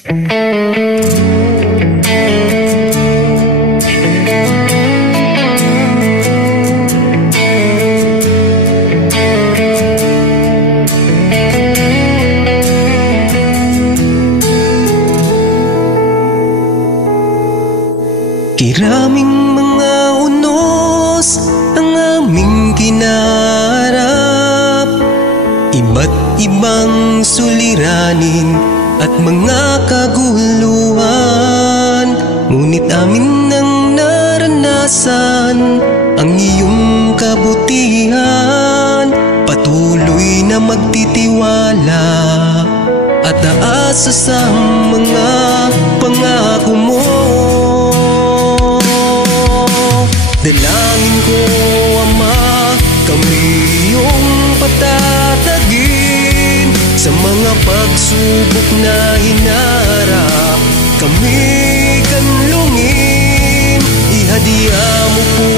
Kiraming mga unos ang aming kinarap, iba't ibang suliranin at mga kaguluhan. Ngunit amin nang naranasan ang iyong kabutihan. Patuloy na magtitiwala at aasa sa mga pangako mo. Dalangin ko, Ama, kami iyong patatagin sa mga pagsubok na hinarap. Kami kanlungin, ihadya mo po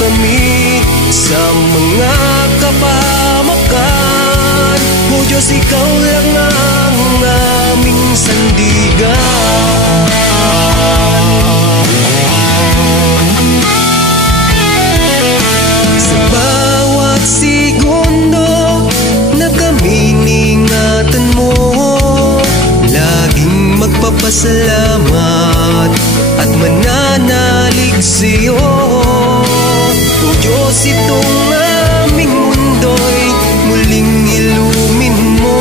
kami sa mga kapamakan. O Diyos, ikaw lang ang aming sandigan. Sa bawat segundo na kami ingatan mo, laging magpapasalamat at mananalig sa'yo. O Diyos, itong aming mundo'y muling ilumin mo.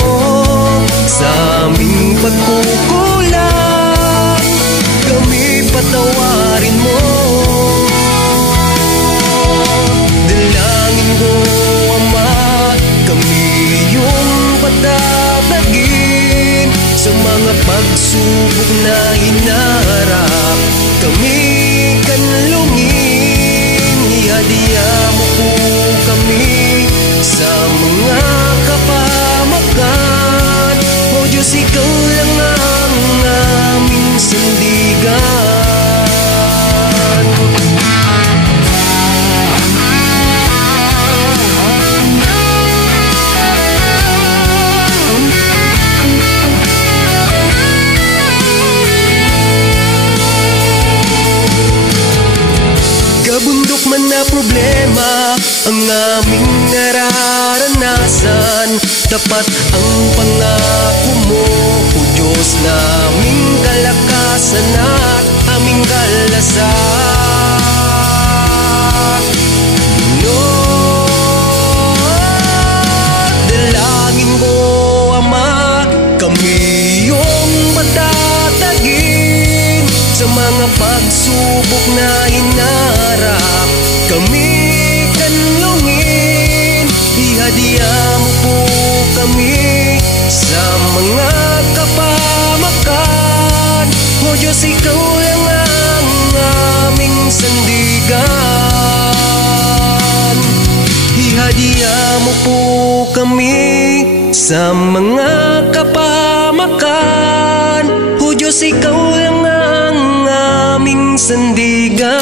Sa aming pagkukulang, kami patawarin mo. Dalangin ko, Ama, kami iyong patatagin sa mga pagsubok na hinarap. Kami kanlungin, ihadya mo po kami sa mga kapamakan. O Diyos, ikaw lang ang aming sandigan. Kabundok man na problema ang aming nararanasan, tapat ang pangako mo, O Diyos, naming kalakasan at aming kalasan. Lord, dalangin ko, Ama, kami iyong patatagin sa mga pagsubok na hinarap. Kami kanlungin, ihadya mo po kami sa mga kapamakan. O Diyos, ikaw lang ang aming sandigan. Ihadya mo po kami sa mga kapamakan. O Diyos, ikaw lang ang aming sandigan.